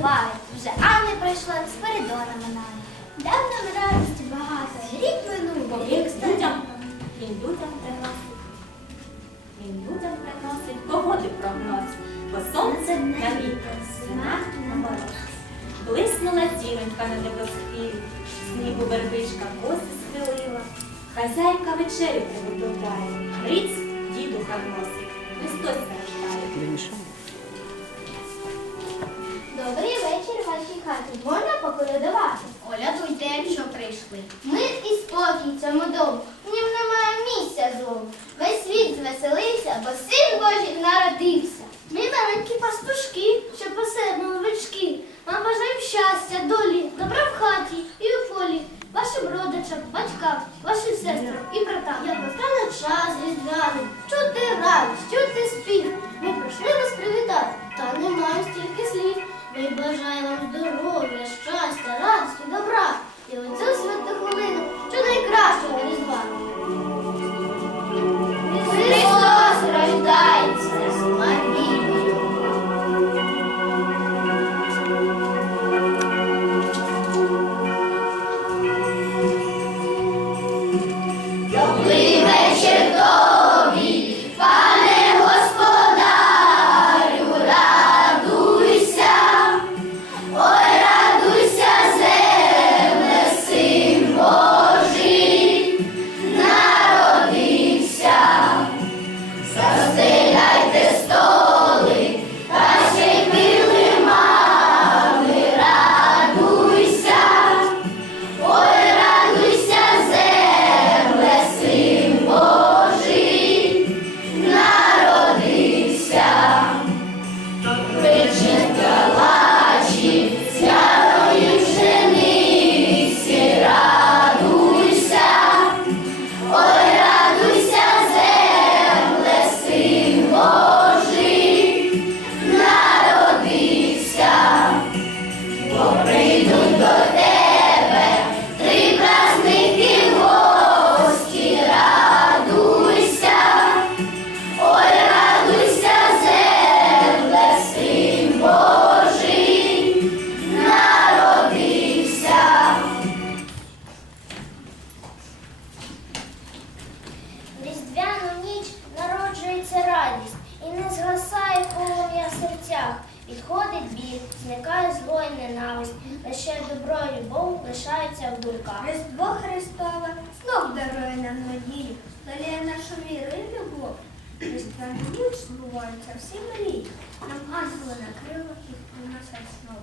співають. Вже Аня прийшла, Спиридона минає. Дав нам радості багато, рік минув, рік людям, він людям приносить, він людям приносить погоди прогноз, бо сонце на вітер, зима на мороз. Блиснула зіронька на небосхилі, снігу вербичка коси схилила. Хазяйка вечерю приготовляє, Гриць діду носить, Христос рождає. Хаті. Можна поколядувати? день якщо прийшли. Мир і спокій цьому дому. В нім немає місця злому. Весь світ звеселився, бо син Божий народився. Christos. це радість і не згасає полум'я в серцях. Відходить біль, зникає зло і ненависть, лише добро і любов лишаються в думках. Різдво Христове знов дарує нам надію, доліє нашу віру і любов. Різдва ніч збувається всі мрії. Нам ангели накрила і приносять знову.